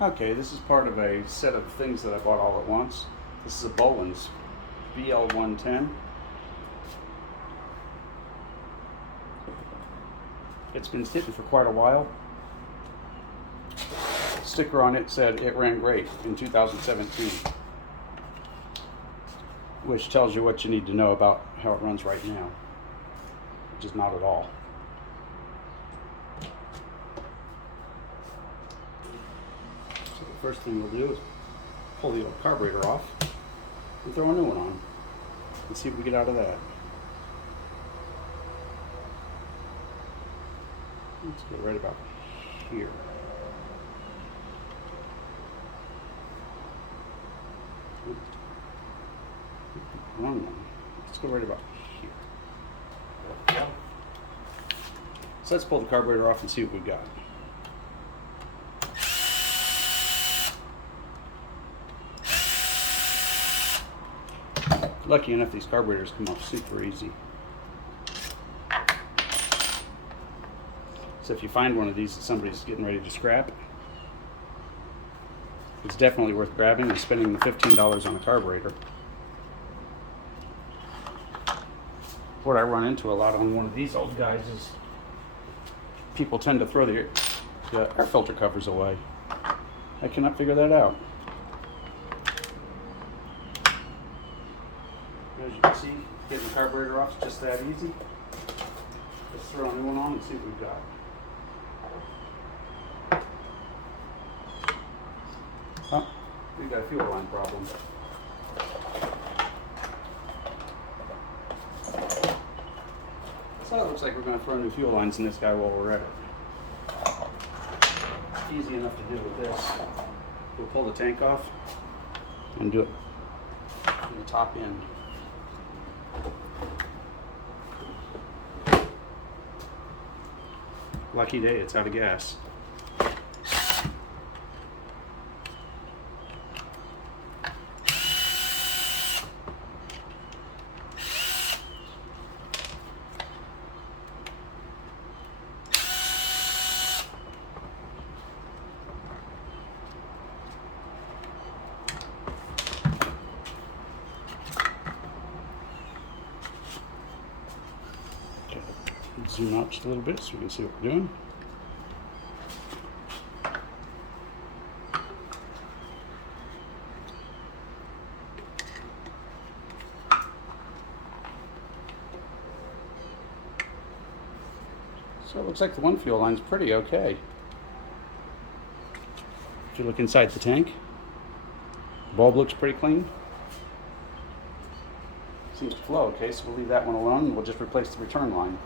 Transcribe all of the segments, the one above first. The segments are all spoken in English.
Okay, this is part of a set of things that I bought all at once. This is a Boland's BL110. It's been sitting for quite a while. Sticker on it said it ran great in 2017, which tells you what you need to know about how it runs right now, which is not at all. So the first thing we'll do is pull the old carburetor off and throw a new one on and see what we get out of that. Let's go right about here. Wrong one. Let's go right about here. So let's pull the carburetor off and see what we've got. Lucky enough, these carburetors come off super easy. So if you find one of these that somebody's getting ready to scrap, it's definitely worth grabbing and spending the $15 on a carburetor. What I run into a lot on one of these old guys is people tend to throw the air filter covers away. I cannot figure that out. As you can see, getting the carburetor off is just that easy. Let's throw a new one on and see what we've got. Oh, we've got a fuel line problem. So it looks like we're going to throw new fuel lines in this guy while we're at it. Easy enough to do with this. We'll pull the tank off and do it from the top end. Lucky day, it's out of gas. Zoom out just a little bit so we can see what we're doing. So it looks like the one fuel line's pretty okay. If you look inside the tank, the bulb looks pretty clean. Seems to flow okay, so we'll leave that one alone and we'll just replace the return line.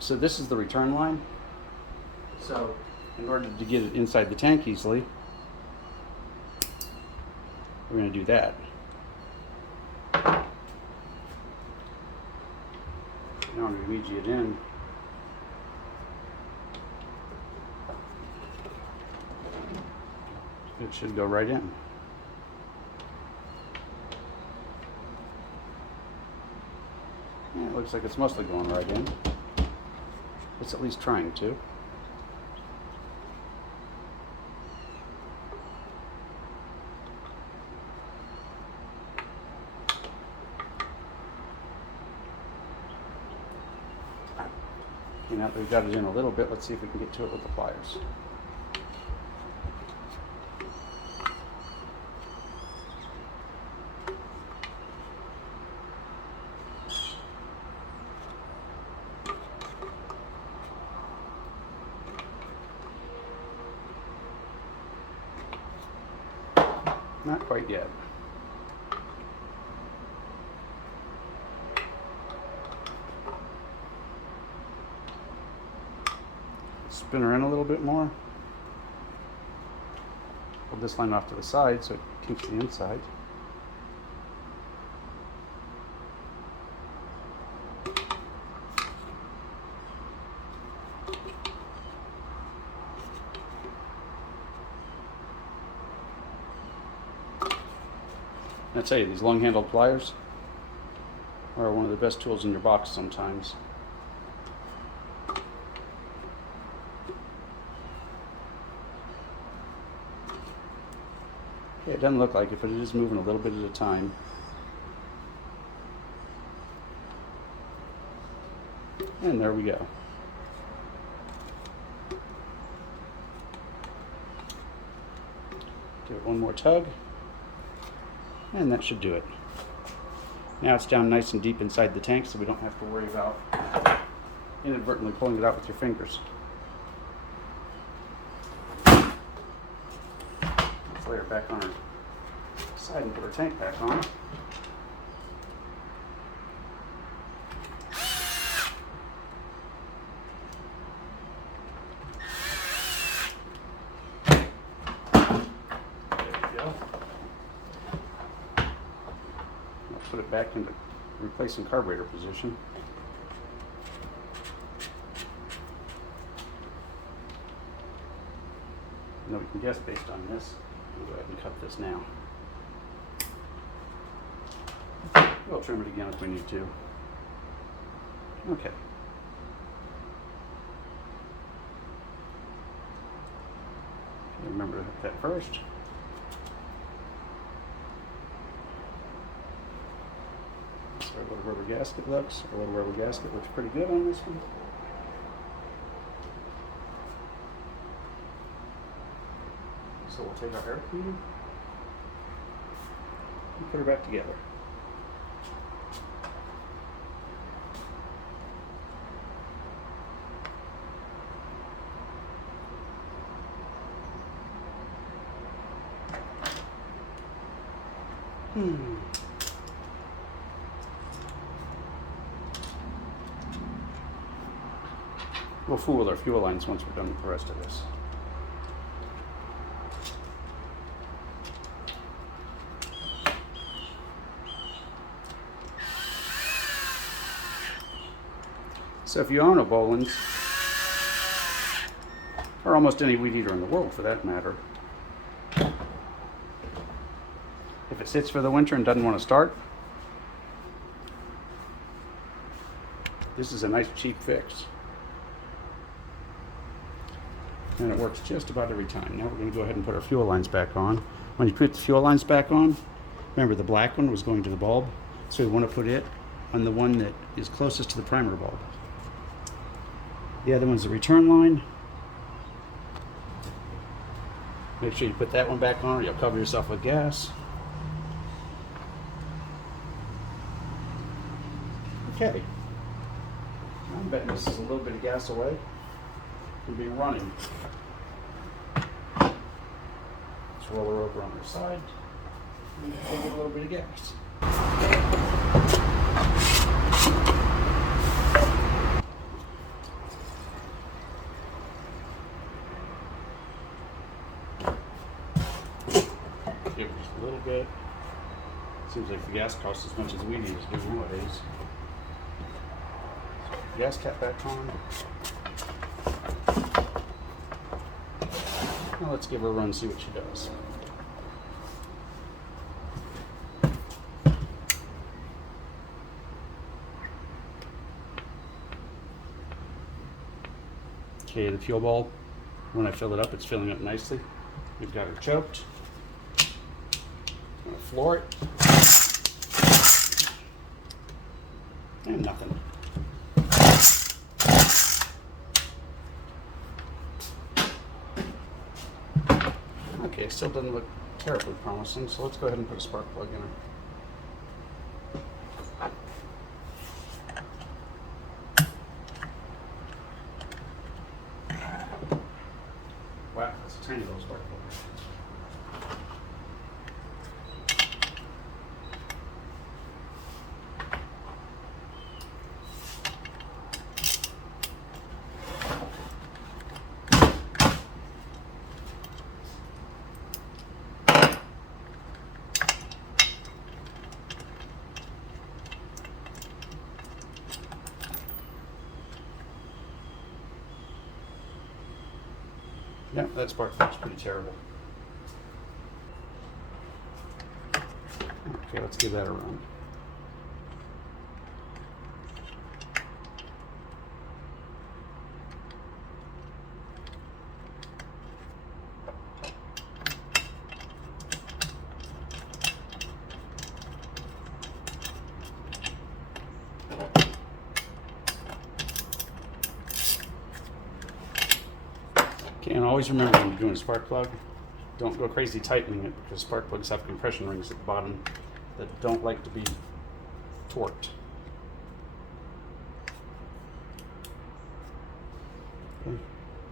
So this is the return line. So in order to get it inside the tank easily, we're going to do that. Now I'm going to ouija it in. It should go right in. Yeah, it looks like it's mostly going right in. It's at least trying to. Now that we've got it in a little bit, let's see if we can get to it with the pliers. Not quite yet. Spin her in a little bit more. Pull this line off to the side so it keeps the inside. I tell you, these long-handled pliers are one of the best tools in your box sometimes. Okay, it doesn't look like it, but it is moving a little bit at a time. And there we go. Give it one more tug, and that should do it. Now it's down nice and deep inside the tank, so we don't have to worry about inadvertently pulling it out with your fingers. Let's lay her back on her side and put her tank back on. Put it back into replacing carburetor position. Now we can guess based on this. We'll go ahead and cut this now. We'll trim it again if we need to. Okay. Remember to hook that first. Our little rubber gasket looks. Our little rubber gasket looks pretty good on this one. So we'll take our air cleaner and put her back together. We'll fool with our fuel lines once we're done with the rest of this. So if you own a Boland's, or almost any weed eater in the world for that matter, if it sits for the winter and doesn't want to start, this is a nice cheap fix. And it works just about every time. Now we're going to go ahead and put our fuel lines back on. When you put the fuel lines back on, remember the black one was going to the bulb, so we want to put it on the one that is closest to the primer bulb. The other one's the return line. Make sure you put that one back on or you'll cover yourself with gas. Okay. I'm betting this is a little bit of gas away. We'll be running. Let's roll her over on her side and give it a little bit of gas. Give it just a little bit. Seems like the gas costs as much as we need to do nowadays. Gas cap back on. Now let's give her a run and see what she does. Okay, the fuel bulb, when I fill it up, it's filling up nicely. We've got her choked. I'm gonna floor it. And nothing. Okay, still doesn't look terribly promising, so let's go ahead and put a spark plug in her. Wow, that's a tiny little spark plug. Yeah, that spark plug's pretty terrible. Okay, let's give that a run. Okay, and always remember when you're doing a spark plug, don't go crazy tightening it because spark plugs have compression rings at the bottom that don't like to be torqued. Okay,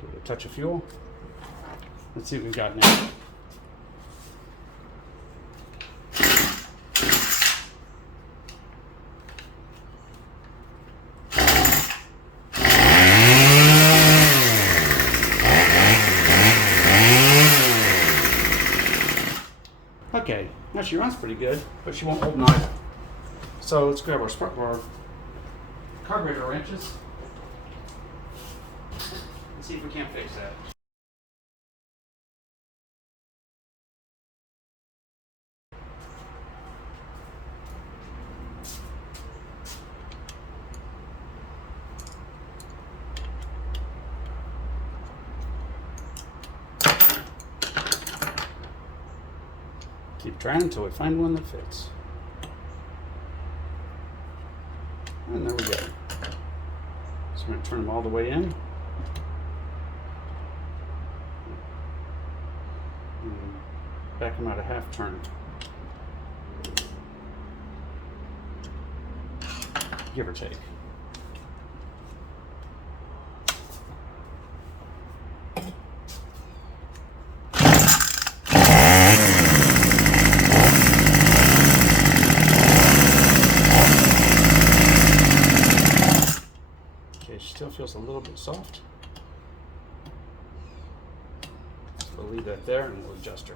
give it a touch of fuel. Let's see what we've got now. Okay, now she runs pretty good, but she won't hold an idle. So let's grab our carburetor wrenches and see if we can't fix that. Keep trying until we find one that fits. And there we go. So we're going to turn them all the way in. And back them out a half turn. Give or take. Still feels a little bit soft. So we'll leave that there and we'll adjust her.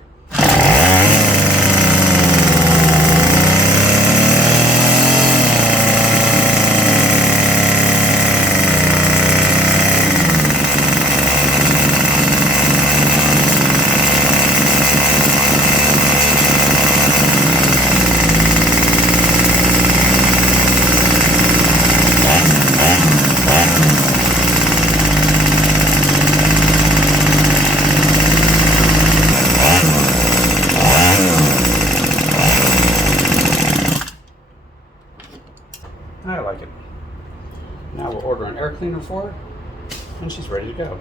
I like it. Now we'll order an air cleaner for her, and she's ready to go.